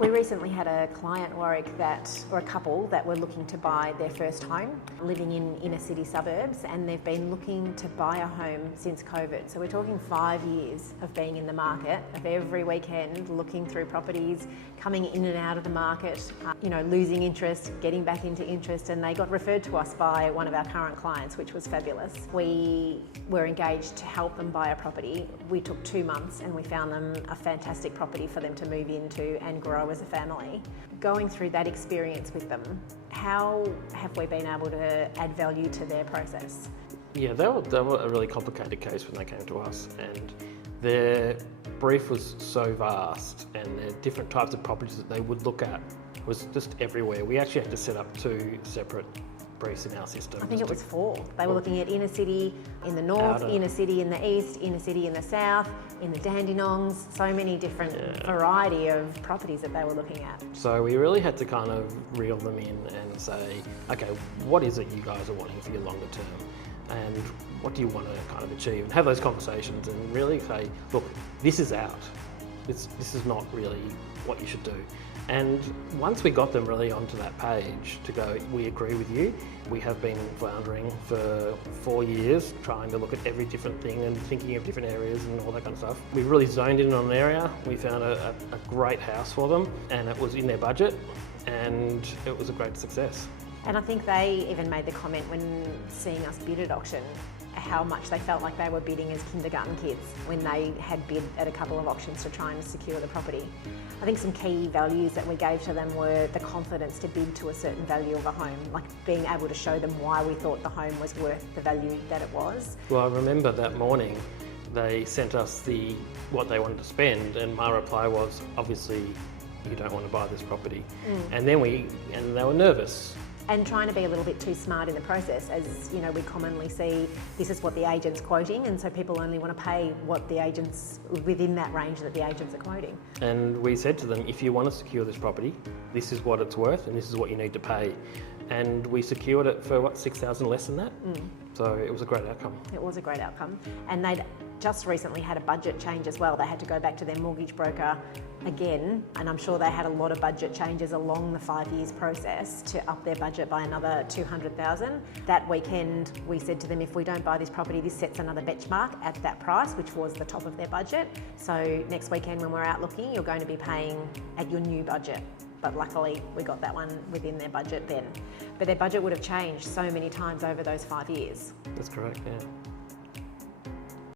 We recently had a client, Warwick, or a couple that were looking to buy their first home, living in inner city suburbs, and they've been looking to buy a home since COVID. So we're talking 5 years of being in the market, of every weekend looking through properties, coming in and out of the market, losing interest, getting back into interest, and they got referred to us by one of our current clients, which was fabulous. We were engaged to help them buy a property. We took 2 months and we found them a fantastic property for them to move into and grow as a family. Going through that experience with them, how have we been able to add value to their process? Yeah, they were a really complicated case when they came to us, and their brief was so vast, and the different types of properties that they would look at was just everywhere. We actually had to set up 2 separate briefs in our system. I think it was 4. They were looking at inner city in the north, inner city in the east, inner city in the south, in the Dandenongs, so many different variety of properties that they were looking at. So we really had to kind of reel them in and say, okay, what is it you guys are wanting for your longer term? And what do you want to kind of achieve? And have those conversations and really say, look, this is out. This is not really what you should do. And once we got them really onto that page to go, we agree with you. We have been floundering for 4 years, trying to look at every different thing and thinking of different areas and all that kind of stuff. We really zoned in on an area. We found a great house for them, and it was in their budget, and it was a great success. And I think they even made the comment when seeing us bid at auction, how much they felt like they were bidding as kindergarten kids when they had bid at a couple of auctions to try and secure the property. I think some key values that we gave to them were the confidence to bid to a certain value of a home, like being able to show them why we thought the home was worth the value that it was. Well, I remember that morning they sent us what they wanted to spend, and my reply was, obviously you don't want to buy this property. And then they were nervous. And trying to be a little bit too smart in the process, as we commonly see, this is what the agent's quoting, and so people only want to pay what the agent's within that range that the agents are quoting. And we said to them, if you want to secure this property, this is what it's worth and this is what you need to pay. And we secured it for $6,000 less than that. So it was a great outcome. It was a great outcome. And they'd just recently had a budget change as well. They had to go back to their mortgage broker again, and I'm sure they had a lot of budget changes along the 5 years process to up their budget by another $200,000. That weekend we said to them, if we don't buy this property, this sets another benchmark at that price, which was the top of their budget. So next weekend when we're out looking, you're going to be paying at your new budget. But luckily we got that one within their budget then. But their budget would have changed so many times over those 5 years. That's correct, yeah.